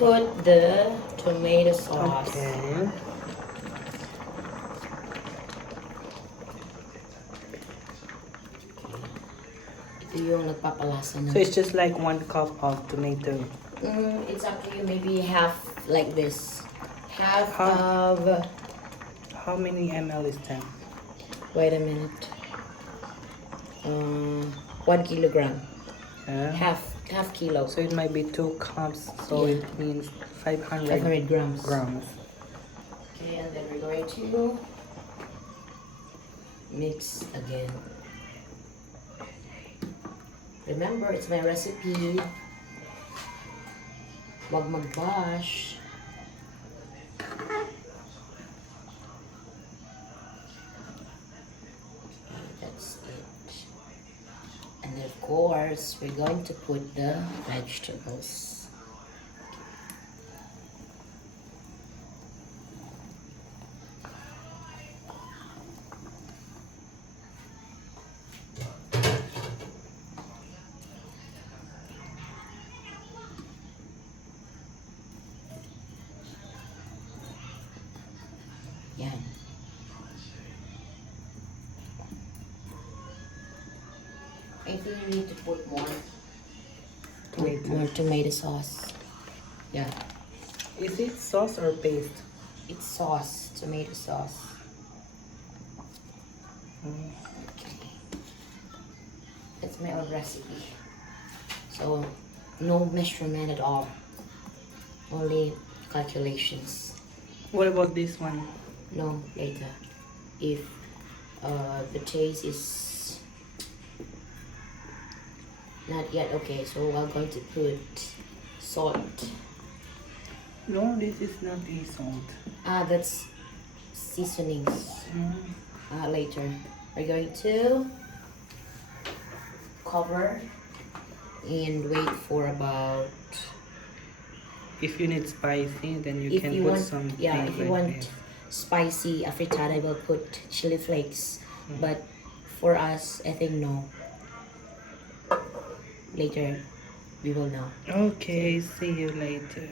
put the tomato sauce. Okay. Ito yung nagpapalasa ng... So it's just like 1 cup of tomato. It's up to you. Maybe half like this. Half How- of... How many ml is that? Wait a minute. 1 kilogram. Yeah. Half kilo. So it might be 2 cups. So Yeah. it means 500 500 grams. grams. Okay, and then we're going to mix again. Remember, it's my recipe. Wag mag-bash. That's it. And then of course, we're going to put the vegetables. Yan. I think you need to put more tomato sauce. Yeah, Is it sauce or paste? it's sauce, tomato sauce. Okay. It's my own recipe. So, no measurement at all. Only calculations. What about this one? No, later. If the taste is not yet okay, so we're going to put salt. No, this is not a salt. That's seasonings. Mm. Later. We're going to cover and wait for about... If you need spicy, then you if can you put want, some yeah, things if you like want this. spicy afritada, I will put chili flakes. But for us, I think no. Later, we will know. Okay, see you later.